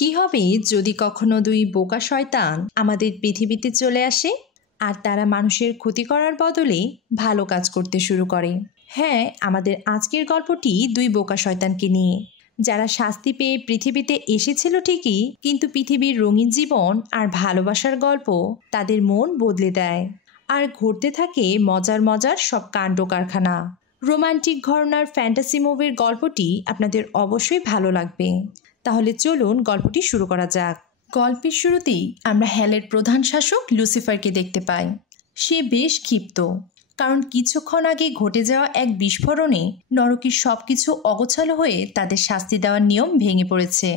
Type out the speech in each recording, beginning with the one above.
কি হবে যদি কখনো দুই বোকা শয়তান আমাদের পৃথিবীতে চলে আসে আর তারা মানুষের ক্ষতি করার বদলে ভালো কাজ করতে শুরু করে? হ্যাঁ, আমাদের আজকের গল্পটি দুই বোকা শয়তানকে নিয়ে, যারা শাস্তি পেয়ে পৃথিবীতে এসেছিল ঠিকই, কিন্তু পৃথিবীর রঙিন জীবন আর ভালোবাসার গল্প তাদের মন বদলে দেয়। আর ঘটতে থাকে মজার মজার সব কাণ্ড কারখানা। রোমান্টিক ঘরানার ফ্যান্টাসি মুভির গল্পটি আপনাদের অবশ্যই ভালো লাগবে। তাহলে চলুন গল্পটি শুরু করা যাক। গল্পের শুরুতেই আমরা হেলের প্রধান শাসক লুসিফারকে দেখতে পাই। সে বেশ ক্ষিপ্ত, কারণ কিছুক্ষণ আগে ঘটে যাওয়া এক বিস্ফোরণে নরকের সবকিছু অগোছালো হয়ে তাদের শাস্তি দেওয়ার নিয়ম ভেঙে পড়েছে।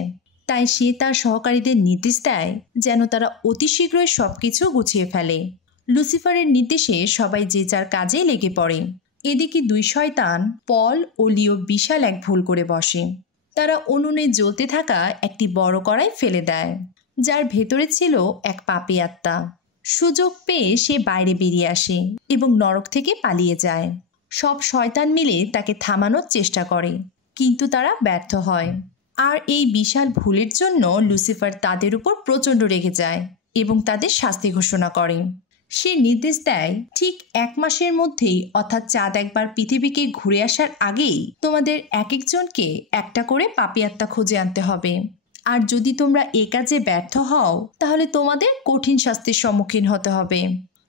তাই সে তার সহকারীদের নির্দেশ দেয় যেন তারা অতি শীঘ্রই সবকিছু গুছিয়ে ফেলে। লুসিফারের নির্দেশে সবাই যে যার কাজে লেগে পড়ে। এদিকে দুই শয়তান পল ও লিও বিশাল এক ভুল করে বসে। তারা উনুনে জ্বলতে থাকা একটি বড় কড়াই ফেলে দেয়, যার ভেতরে ছিল এক পাপী আত্মা। সুযোগ পেয়ে সে বাইরে বেরিয়ে আসে এবং নরক থেকে পালিয়ে যায়। সব শয়তান মিলে তাকে থামানোর চেষ্টা করে, কিন্তু তারা ব্যর্থ হয়। আর এই বিশাল ভুলের জন্য লুসিফার তাদের উপর প্রচণ্ড রেগে যায় এবং তাদের শাস্তি ঘোষণা করে। সে নির্দেশ দেয়, ঠিক 1 মাসের মধ্যেই, অর্থাৎ চাঁদ একবার পৃথিবীকে ঘুরে আসার আগেই তোমাদের এক একজনকে একটা করে পাপী আত্মা খুঁজে আনতে হবে। আর যদি তোমরা এ কাজে ব্যর্থ হও, তাহলে তোমাদের কঠিন শাস্তির সম্মুখীন হতে হবে।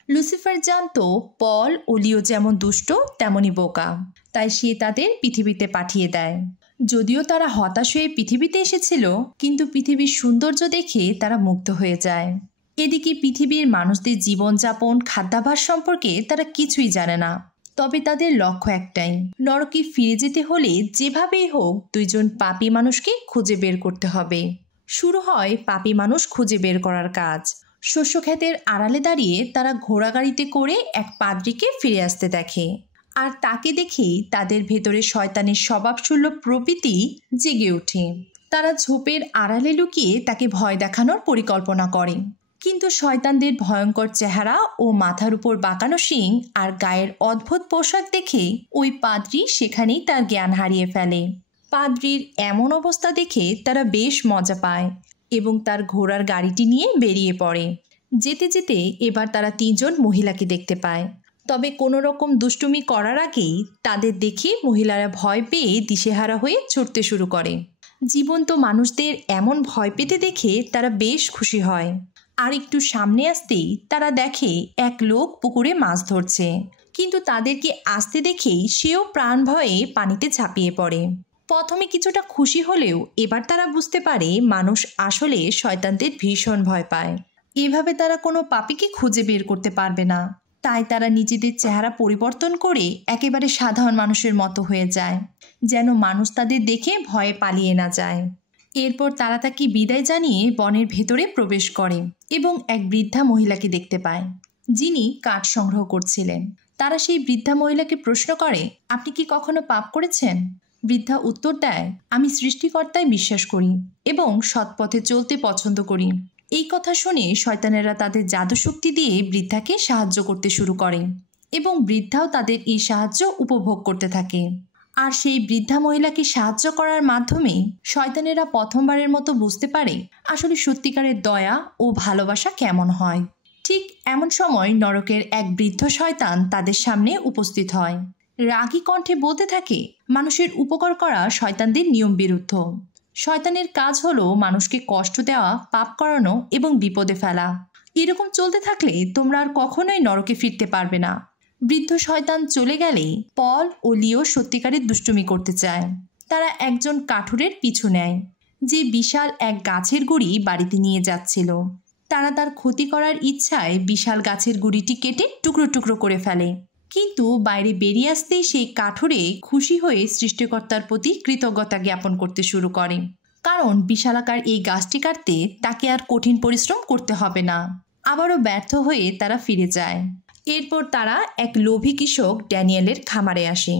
লুসিফার জানতো পল ও লিও যেমন দুষ্ট তেমনই বোকা, তাই সে তাদের পৃথিবীতে পাঠিয়ে দেয়। যদিও তারা হতাশ হয়ে পৃথিবীতে এসেছিল, কিন্তু পৃথিবীর সৌন্দর্য দেখে তারা মুগ্ধ হয়ে যায়। এদিকে পৃথিবীর মানুষদের জীবনযাপন, খাদ্যাভ্যাস সম্পর্কে তারা কিছুই জানে না। তবে তাদের লক্ষ্য একটাই, নরকে ফিরে যেতে হলে যেভাবেই হোক দুইজন পাপী মানুষকে খুঁজে বের করতে হবে। শুরু হয় পাপী মানুষ খুঁজে বের করার কাজ। শস্যক্ষেতের আড়ালে দাঁড়িয়ে তারা ঘোড়াগাড়িতে করে এক পাদ্রীকে ফিরে আসতে দেখে। আর তাকে দেখেই তাদের ভেতরে শয়তানের স্বভাবসুলভ প্রবৃত্তি জেগে ওঠে। তারা ঝোপের আড়ালে লুকিয়ে তাকে ভয় দেখানোর পরিকল্পনা করে। কিন্তু শয়তানদের ভয়ঙ্কর চেহারা ও মাথার উপর বাঁকানো শিং আর গায়ের অদ্ভুত পোশাক দেখে ওই পাদ্রী সেখানেই তার জ্ঞান হারিয়ে ফেলে। পাদ্রীর এমন অবস্থা দেখে তারা বেশ মজা পায় এবং তার ঘোড়ার গাড়িটি নিয়ে বেরিয়ে পড়ে। যেতে যেতে এবার তারা 3 জন মহিলাকে দেখতে পায়। তবে কোনো রকম দুষ্টুমি করার আগেই তাদের দেখে মহিলারা ভয় পেয়ে দিশেহারা হয়ে ছুটতে শুরু করে। জীবন্ত মানুষদের এমন ভয় পেতে দেখে তারা বেশ খুশি হয়। আর একটু সামনে আসতেই তারা দেখে এক লোক পুকুরে মাছ ধরছে, কিন্তু তাদেরকে আসতে দেখেই সেও প্রাণ ভয়ে পানিতে ঝাঁপিয়ে পড়ে। প্রথমে কিছুটা খুশি হলেও এবার তারা বুঝতে পারে মানুষ আসলে শয়তানদের ভীষণ ভয় পায়। এভাবে তারা কোনো পাপীকে খুঁজে বের করতে পারবে না। তাই তারা নিজেদের চেহারা পরিবর্তন করে একেবারে সাধারণ মানুষের মতো হয়ে যায়, যেন মানুষ তাদের দেখে ভয়ে পালিয়ে না যায়। এরপর তারা তাকে বিদায় জানিয়ে বনের ভেতরে প্রবেশ করে এবং এক বৃদ্ধা মহিলাকে দেখতে পায়, যিনি কাঠ সংগ্রহ করছিলেন। তারা সেই বৃদ্ধা মহিলাকে প্রশ্ন করে, আপনি কি কখনো পাপ করেছেন? বৃদ্ধা উত্তর দেয়, আমি সৃষ্টিকর্তায় বিশ্বাস করি এবং সৎ পথে চলতে পছন্দ করি। এই কথা শুনে শয়তানেরা তাদের জাদুশক্তি দিয়ে বৃদ্ধাকে সাহায্য করতে শুরু করে এবং বৃদ্ধাও তাদের এই সাহায্য উপভোগ করতে থাকে। আর সেই বৃদ্ধা মহিলাকে সাহায্য করার মাধ্যমে শয়তানেরা প্রথমবারের মতো বুঝতে পারে আসলে সত্যিকারের দয়া ও ভালোবাসা কেমন হয়। ঠিক এমন সময় নরকের এক বৃদ্ধ শয়তান তাদের সামনে উপস্থিত হয়। রাগী কণ্ঠে বলতে থাকে, মানুষের উপকার করা শয়তানদের নিয়ম বিরুদ্ধ। শয়তানের কাজ হলো মানুষকে কষ্ট দেওয়া, পাপ করানো এবং বিপদে ফেলা। এরকম চলতে থাকলে তোমরা আর কখনোই নরকে ফিরতে পারবে না। বৃদ্ধ শয়তান চলে গেলেই পল ও লিও সত্যিকারের দুষ্টুমি করতে চায়। তারা একজন কাঠুরের পিছু নেয়, যে বিশাল এক গাছের গুড়ি বাড়িতে নিয়ে যাচ্ছিল। তারা তার ক্ষতি করার ইচ্ছায় বিশাল গাছের গুড়িটি কেটে টুকরো টুকরো করে ফেলে। কিন্তু বাইরে বেরিয়ে আসতেই সেই কাঠুরে খুশি হয়ে সৃষ্টিকর্তার প্রতি কৃতজ্ঞতা জ্ঞাপন করতে শুরু করে, কারণ বিশালাকার এই গাছটি কাটতে তাকে আর কঠিন পরিশ্রম করতে হবে না। আবারও ব্যর্থ হয়ে তারা ফিরে যায়। এরপর তারা এক লোভী কৃষক ড্যানিয়েলের খামারে আসে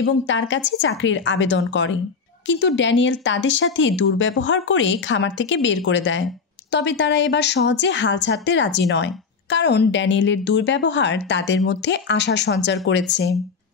এবং তার কাছে চাকরির আবেদন করে। কিন্তু ড্যানিয়েল তাদের সাথে দুর্ব্যবহার করে খামার থেকে বের করে দেয়। তবে তারা এবার সহজে হাল ছাড়তে রাজি নয়, কারণ ড্যানিয়েলের দুর্ব্যবহার তাদের মধ্যে আশার সঞ্চার করেছে।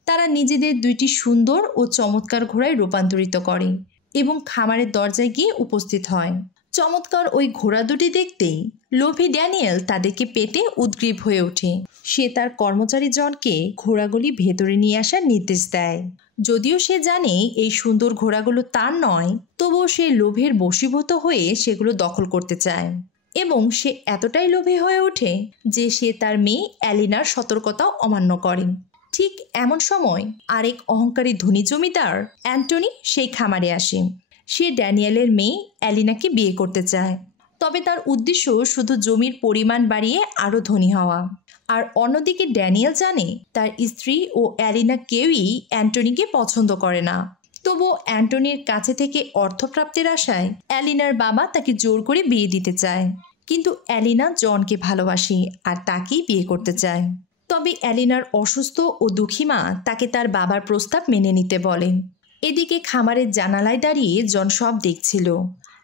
তারা নিজেদের 2টি সুন্দর ও চমৎকার ঘোড়ায় রূপান্তরিত করে এবং খামারের দরজায় গিয়ে উপস্থিত হয়। চমৎকার ওই ঘোড়া দুটি দেখতেই লোভী ড্যানিয়েল তাদেরকে পেতে উদ্গ্রীব হয়ে ওঠে। সে তার কর্মচারী জনকে ঘোড়াগুলি ভেতরে নিয়ে আসার নির্দেশ দেয়। যদিও সে জানে এই সুন্দর ঘোড়াগুলো তার নয়, তবুও সে লোভের বশীভূত হয়ে সেগুলো দখল করতে চায় এবং সে এতটাই লোভী হয়ে ওঠে যে সে তার মেয়ে অ্যালিনার সতর্কতাও অমান্য করে। ঠিক এমন সময় আরেক অহংকারী ধনী জমিদার অ্যান্টনি সেই খামারে আসে। সে ড্যানিয়েলের মেয়ে অ্যালিনাকে বিয়ে করতে চায়, তবে তার উদ্দেশ্য শুধু জমির পরিমাণ বাড়িয়ে আরও ধনী হওয়া। আর অন্যদিকে ড্যানিয়েল জানে তার স্ত্রী ও অ্যালিনা কেউই অ্যান্টনিকে পছন্দ করে না। তবুও অ্যান্টনির কাছে থেকে অর্থপ্রাপ্তির আশায় অ্যালিনার বাবা তাকে জোর করে বিয়ে দিতে চায়। কিন্তু অ্যালিনা জনকে ভালোবাসে আর তাকেই বিয়ে করতে চায়। তবে অ্যালিনার অসুস্থ ও দুঃখী মা তাকে তার বাবার প্রস্তাব মেনে নিতে বলে। এদিকে খামারের জানালায় দাঁড়িয়ে জন সব দেখছিল,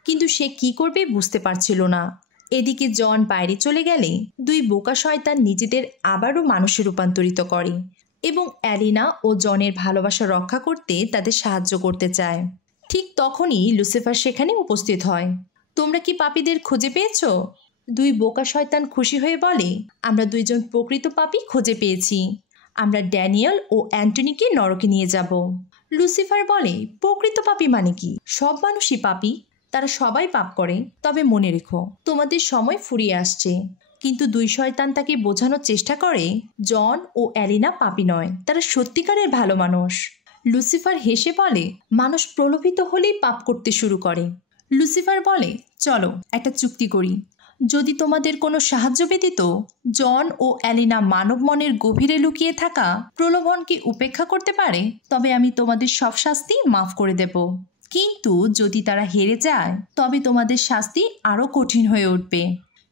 কিন্তু সে কি করবে বুঝতে পারছিল না। এদিকে জন বাইরে চলে গেলে দুই বোকা শয়তান নিজেদের আবারও মানুষে রূপান্তরিত করে এবং অ্যালিনা ও জনের ভালোবাসা রক্ষা করতে তাদের সাহায্য করতে চায়। ঠিক তখনই লুসিফার সেখানে উপস্থিত হয়। তোমরা কি পাপীদের খুঁজে পেয়েছো? দুই বোকা শয়তান খুশি হয়ে বলে, আমরা দুইজন প্রকৃত পাপী খুঁজে পেয়েছি। আমরা ড্যানিয়েল ও অ্যান্টনিকে নরকে নিয়ে যাব। লুসিফার বলে, প্রকৃত পাপী মানে কি? সব মানুষই পাপী, তারা সবাই পাপ করে। তবে মনে রেখো, তোমাদের সময় ফুরিয়ে আসছে। কিন্তু দুই শয়তান তাকে বোঝানোর চেষ্টা করে জন ও অ্যালিনা পাপী নয়, তারা সত্যিকারের ভালো মানুষ। লুসিফার হেসে বলে, মানুষ প্রলোভিত হলেই পাপ করতে শুরু করে। লুসিফার বলে, চলো একটা চুক্তি করি। যদি তোমাদের কোনো সাহায্য ব্যতীত জন ও অ্যালিনা মানব মনের গভীরে লুকিয়ে থাকা প্রলোভনকে উপেক্ষা করতে পারে, তবে আমি তোমাদের সব শাস্তি মাফ করে দেব। কিন্তু যদি তারা হেরে যায়, তবে তোমাদের শাস্তি আরও কঠিন হয়ে উঠবে।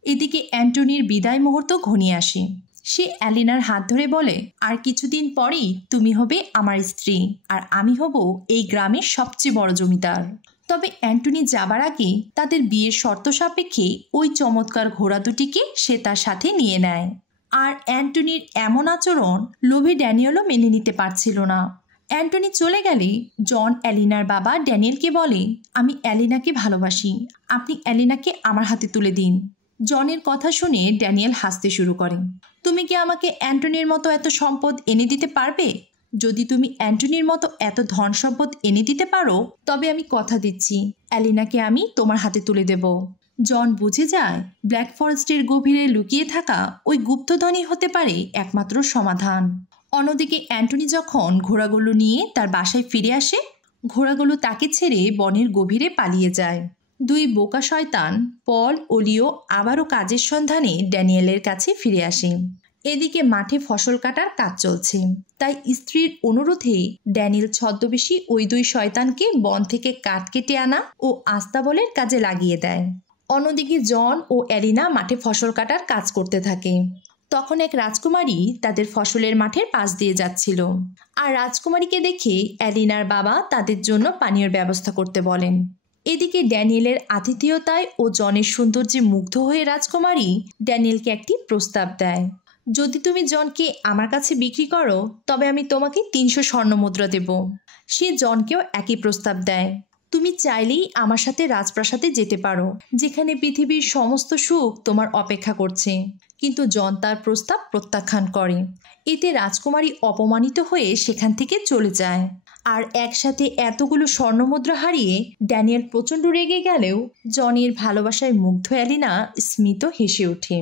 এদিকে অ্যান্টনির বিদায় মুহূর্ত ঘনিয়ে আসে। সে অ্যালিনার হাত ধরে বলে, আর কিছুদিন পরেই তুমি হবে আমার স্ত্রী, আর আমি হব এই গ্রামের সবচেয়ে বড় জমিদার। তবে অ্যান্টনি যাবার আগে তাদের বিয়ের শর্ত সাপেক্ষে ওই চমৎকার ঘোড়া দুটিকে সে তার সাথে নিয়ে নেয়। আর অ্যান্টনির এমন আচরণ লোভী ড্যানিয়েলও মেনে নিতে পারছিল না। অ্যান্টনি চলে গেলে জন অ্যালিনার বাবা ড্যানিয়েলকে বলে, আমি অ্যালিনাকে ভালোবাসি, আপনি অ্যালিনাকে আমার হাতে তুলে দিন। জনের কথা শুনে ড্যানিয়েল হাসতে শুরু করে। তুমি কি আমাকে অ্যান্টনির মতো এত সম্পদ এনে দিতে পারবে? যদি তুমি অ্যান্টনির মতো এত ধন সম্পদ এনে দিতে পারো, তবে আমি কথা দিচ্ছি অ্যালিনাকে আমি তোমার হাতে তুলে দেব। জন বুঝে যায় ব্ল্যাক ফরেস্টের গভীরে লুকিয়ে থাকা ওই গুপ্তধনই হতে পারে একমাত্র সমাধান। অন্যদিকে অ্যান্টনি যখন ঘোড়াগুলো নিয়ে তার বাসায় ফিরে আসে, ঘোড়াগুলো তাকে ছেড়ে বনের গভীরে পালিয়ে যায়। দুই বোকা শয়তান পল ও লিও আবারও কাজের সন্ধানে ড্যানিয়েলের কাছে ফিরে আসে। এদিকে মাঠে ফসল কাটার কাজ চলছে, তাই স্ত্রীর অনুরোধে ড্যানিয়েল ছদ্মবেশী ওই দুই শয়তানকে বন থেকে কাঠ কেটে আনা ও আস্তাবলের কাজে লাগিয়ে দেয়। অন্যদিকে জন ও অ্যালিনা মাঠে ফসল কাটার কাজ করতে থাকে। তখন এক রাজকুমারী তাদের ফসলের মাঠের পাশ দিয়ে যাচ্ছিল, আর রাজকুমারীকে দেখে অ্যালিনার বাবা তাদের জন্য পানীয়র ব্যবস্থা করতে বলেন। এদিকে ড্যানিয়েলের আতিথেয়তায় ও জনের সৌন্দর্যে মুগ্ধ হয়ে রাজকুমারী ড্যানিয়েলকে একটি প্রস্তাব দেয়। যদি তুমি জনকে আমার কাছে বিক্রি করো, তবে আমি তোমাকে 300 স্বর্ণমুদ্রা দেব। সে জনকেও একই প্রস্তাব দেয়। তুমি চাইলেই আমার সাথে রাজপ্রাসাদে যেতে পারো, যেখানে পৃথিবীর সমস্ত সুখ তোমার অপেক্ষা করছে। কিন্তু জন তার প্রস্তাব প্রত্যাখ্যান করে। এতে রাজকুমারী অপমানিত হয়ে সেখান থেকে চলে যায়। আর একসাথে এতগুলো স্বর্ণমুদ্রা হারিয়ে ড্যানিয়েল প্রচণ্ড রেগে গেলেও জনের ভালোবাসায় মুগ্ধ অ্যালিনা স্মিত হেসে ওঠে।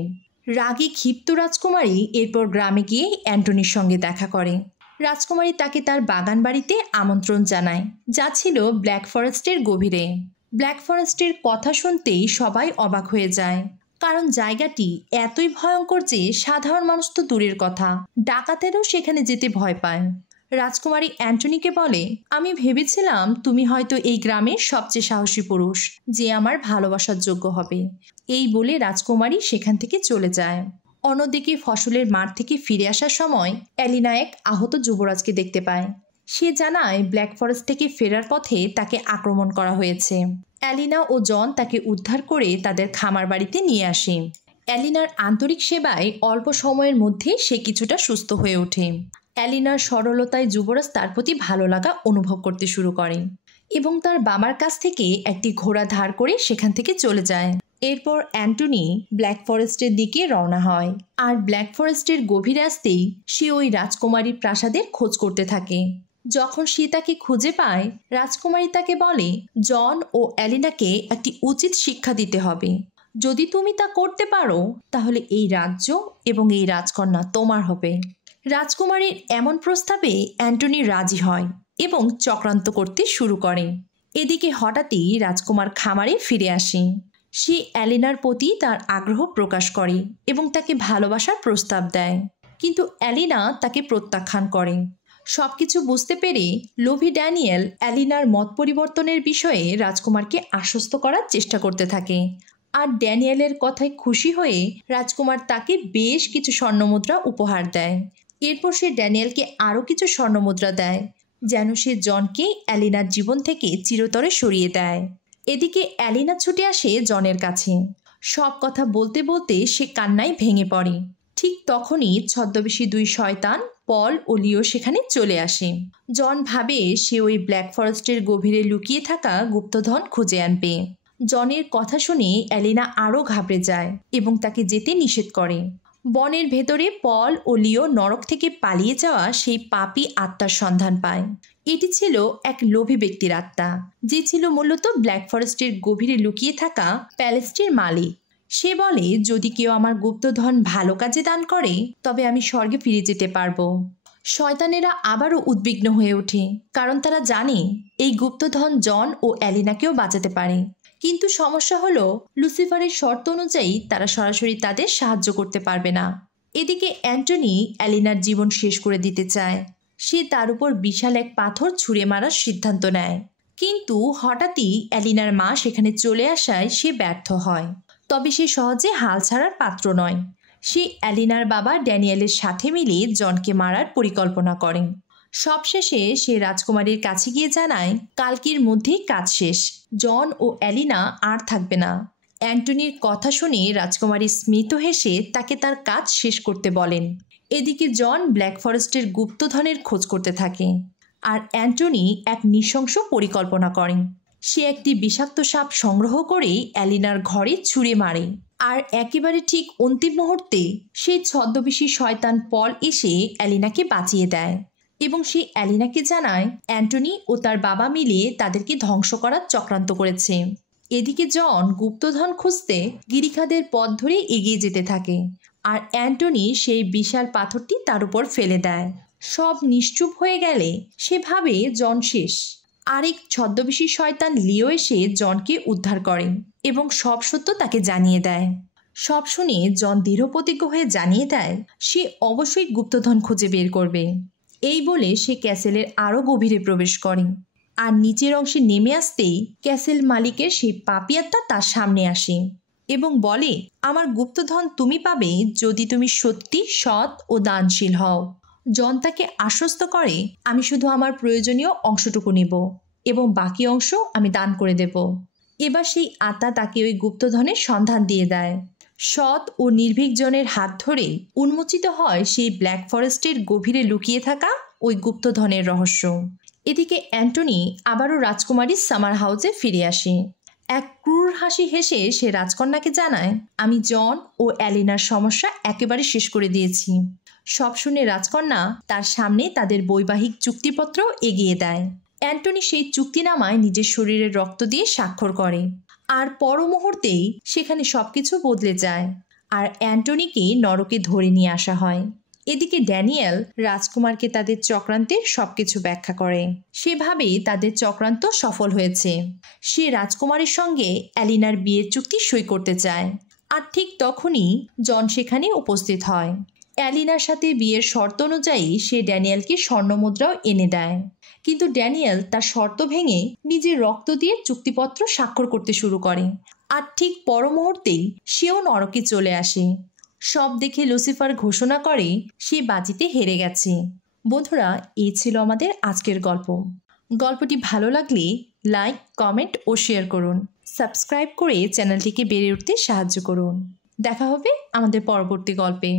রাগী ক্ষিপ্ত রাজকুমারী এরপর গ্রামে গিয়ে অ্যান্টনির সঙ্গে দেখা করে। রাজকুমারী তাকে তার বাগান বাড়িতে আমন্ত্রণ জানায়, যা ছিল ব্ল্যাক ফরেস্টের গভীরে। ব্ল্যাক ফরেস্টের কথা শুনতেই সবাই অবাক হয়ে যায়, কারণ জায়গাটি এতই ভয়ঙ্কর যে সাধারণ মানুষ তো দূরের কথা, ডাকাতেরও সেখানে যেতে ভয় পায়। রাজকুমারী অ্যান্টনিকে বলে, আমি ভেবেছিলাম তুমি হয়তো এই গ্রামের সবচেয়ে সাহসী পুরুষ, যে আমার ভালোবাসার যোগ্য হবে। এই বলে রাজকুমারী সেখান থেকে চলে যায়। অন্যদিকে ফসলের মাঠ থেকে ফিরে আসার সময় অ্যালিনা এক আহত যুবরাজকে দেখতে পায়। সে জানায় ব্ল্যাক ফরেস্ট থেকে ফেরার পথে তাকে আক্রমণ করা হয়েছে। অ্যালিনা ও জন তাকে উদ্ধার করে তাদের খামার বাড়িতে নিয়ে আসে। অ্যালিনার আন্তরিক সেবায় অল্প সময়ের মধ্যে সে কিছুটা সুস্থ হয়ে ওঠে। অ্যালিনার সরলতায় যুবরাজ তার প্রতি ভালো লাগা অনুভব করতে শুরু করে এবং তার বাবার কাছ থেকে একটি ঘোড়া ধার করে সেখান থেকে চলে যায়। এরপর অ্যান্টনি ব্ল্যাক ফরেস্টের দিকে রওনা হয়, আর ব্ল্যাক ফরেস্টের গভীর আসতেই সে ওই রাজকুমারীর প্রাসাদের খোঁজ করতে থাকে। যখন সে তাকে খুঁজে পায়, রাজকুমারী তাকে বলে জন ও অ্যালিনাকে একটি উচিত শিক্ষা দিতে হবে। যদি তুমি তা করতে পারো তাহলে এই রাজ্য এবং এই রাজকন্যা তোমার হবে। রাজকুমারীর এমন প্রস্তাবে অ্যান্টনি রাজি হয় এবং চক্রান্ত করতে শুরু করে। এদিকে হঠাৎই রাজকুমার খামারে ফিরে আসে। সে অ্যালিনার প্রতি তার আগ্রহ প্রকাশ করে এবং তাকে ভালোবাসার প্রস্তাব দেয়, কিন্তু অ্যালিনা তাকে প্রত্যাখ্যান করে। সবকিছু বুঝতে পেরে লোভী ড্যানিয়েল অ্যালিনার মত পরিবর্তনের বিষয়ে রাজকুমারকে আশ্বস্ত করার চেষ্টা করতে থাকে, আর ড্যানিয়েলের কথায় খুশি হয়ে রাজকুমার তাকে বেশ কিছু স্বর্ণমুদ্রা উপহার দেয়। এরপর সে ড্যানিয়েলকে আরও কিছু স্বর্ণমুদ্রা দেয়, যেন সে জনকে অ্যালিনার জীবন থেকে চিরতরে সরিয়ে দেয়। এদিকে অ্যালিনা ছুটে আসে জনের কাছে। সব কথা বলতে বলতে সে কান্নায় ভেঙে পড়ে। ঠিক তখনই ছদ্মবেশী দুই শয়তান পল ও লিও সেখানে চলে আসে। জন ভাবে সে ওই ব্ল্যাক ফরেস্টের গভীরে লুকিয়ে থাকা গুপ্তধন খুঁজে আনবে। জনের কথা শুনে অ্যালিনা আরও ঘাবড়ে যায় এবং তাকে যেতে নিষেধ করে। বনের ভেতরে পল ও লিও নরক থেকে পালিয়ে যাওয়া সেই পাপী আত্মার সন্ধান পায়। এটি ছিল এক লোভী ব্যক্তির আত্মা, যে ছিল মূলত ব্ল্যাক ফরেস্টের গভীরে লুকিয়ে থাকা প্যালেসটির মালিক। সে বলে, যদি কেউ আমার গুপ্তধন ভালো কাজে দান করে তবে আমি স্বর্গে ফিরে যেতে পারবো। শয়তানেরা আবারও উদ্বিগ্ন হয়ে ওঠে, কারণ তারা জানে এই গুপ্তধন জন ও অ্যালিনাকেও বাঁচাতে পারে। কিন্তু সমস্যা হলো, লুসিফারের শর্ত অনুযায়ী তারা সরাসরি তাদের সাহায্য করতে পারবে না। এদিকে অ্যান্টনি অ্যালিনার জীবন শেষ করে দিতে চায়। সে তার উপর বিশাল এক পাথর ছুঁড়ে মারার সিদ্ধান্ত নেয়, কিন্তু হঠাৎই অ্যালিনার মা সেখানে চলে আসায় সে ব্যর্থ হয়। তবে সে সহজে হাল ছাড়ার পাত্র নয়। সে অ্যালিনার বাবা ড্যানিয়েলের সাথে মিলে জনকে মারার পরিকল্পনা করে। সবশেষে সে রাজকুমারীর কাছে গিয়ে জানায় কালকের মধ্যেই কাজ শেষ, জন ও অ্যালিনা আর থাকবে না। অ্যান্টনির কথা শুনে রাজকুমারী স্মিত হেসে তাকে তার কাজ শেষ করতে বলেন। এদিকে জন ব্ল্যাক ফরেস্টের গুপ্তধনের খোঁজ করতে থাকে, আর অ্যান্টনি এক নৃশংস পরিকল্পনা করেন। সে একটি বিষাক্ত সাপ সংগ্রহ করে অ্যালিনার ঘরে ছুঁড়ে মারে, আর একেবারে ঠিক অন্তিম মুহূর্তে সেই ছদ্মবেশী শয়তান পল এসে অ্যালিনাকে বাঁচিয়ে দেয় এবং সে অ্যালিনাকে জানায় অ্যান্টনি ও তার বাবা মিলে তাদেরকে ধ্বংস করার চক্রান্ত করেছে। এদিকে জন গুপ্তধন খুঁজতে গিরিখাদের পথ ধরে এগিয়ে যেতে থাকে, আর অ্যান্টনি সেই বিশাল পাথরটি তার উপর ফেলে দেয়। সব নিশ্চুপ হয়ে গেলে সে ভাবে জন শেষ। আরেক ছদ্মবেশী শয়তান লিও এসে জনকে উদ্ধার করে এবং সব সত্য তাকে জানিয়ে দেয়। সব শুনে জন দৃঢ়প্রতিজ্ঞ হয়ে জানিয়ে দেয় সে অবশ্যই গুপ্তধন খুঁজে বের করবে। এই বলে সে ক্যাসেলের আরও গভীরে প্রবেশ করে, আর নিচের অংশে নেমে আসতেই ক্যাসেল মালিকের সেই পাপী আত্মা তার সামনে আসে এবং বলে, আমার গুপ্তধন তুমি পাবে যদি তুমি সত্যি সৎ ও দানশীল হও। জন তাকে আশ্বস্ত করে, আমি শুধু আমার প্রয়োজনীয় অংশটুকু নেব এবং বাকি অংশ আমি দান করে দেব। এবার সেই আত্মা তাকে ওই গুপ্তধনের সন্ধান দিয়ে দেয়। সৎ ও নির্ভীক জনের হাত ধরে উন্মোচিত হয় সেই ব্ল্যাক ফরেস্টের গভীরে লুকিয়ে থাকা ওই গুপ্তধনের রহস্য। এদিকে অ্যান্টনি আবারও রাজকুমারী সামার হাউসে ফিরে আসে। এক ক্রূর হাসি হেসে সে রাজকন্যাকে জানায়, আমি জন ও অ্যালিনার সমস্যা একেবারে শেষ করে দিয়েছি। সব শুনে রাজকন্যা তার সামনে তাদের বৈবাহিক চুক্তিপত্র এগিয়ে দেয়। অ্যান্টনি সেই চুক্তিনামায় নিজের শরীরের রক্ত দিয়ে স্বাক্ষর করে, আর পর মুহূর্তেই সেখানে সবকিছু বদলে যায়, আর অ্যান্টনিকে নরকে ধরে নিয়ে আসা হয়। এদিকে ড্যানিয়েল রাজকুমারকে তাদের চক্রান্তের সবকিছু ব্যাখ্যা করে। সেভাবে তাদের চক্রান্ত সফল হয়েছে। সে রাজকুমারের সঙ্গে অ্যালিনার বিয়ের চুক্তি সই করতে চায়, আর ঠিক তখনই জন সেখানে উপস্থিত হয়। অ্যালিনার সাথে বিয়ের শর্ত অনুযায়ী সে ড্যানিয়েলকে স্বর্ণমুদ্রাও এনে দেয়, কিন্তু ড্যানিয়েল তার শর্ত ভেঙে নিজের রক্ত দিয়ে চুক্তিপত্র স্বাক্ষর করতে শুরু করে, আর ঠিক পর মুহূর্তেই সেও নরকে চলে আসে। সব দেখে লুসিফার ঘোষণা করে সে বাজিতে হেরে গেছে। বন্ধুরা, এই ছিল আমাদের আজকের গল্প। গল্পটি ভালো লাগলে লাইক, কমেন্ট ও শেয়ার করুন। সাবস্ক্রাইব করে চ্যানেলটিকে বেড়ে উঠতে সাহায্য করুন। দেখা হবে আমাদের পরবর্তী গল্পে।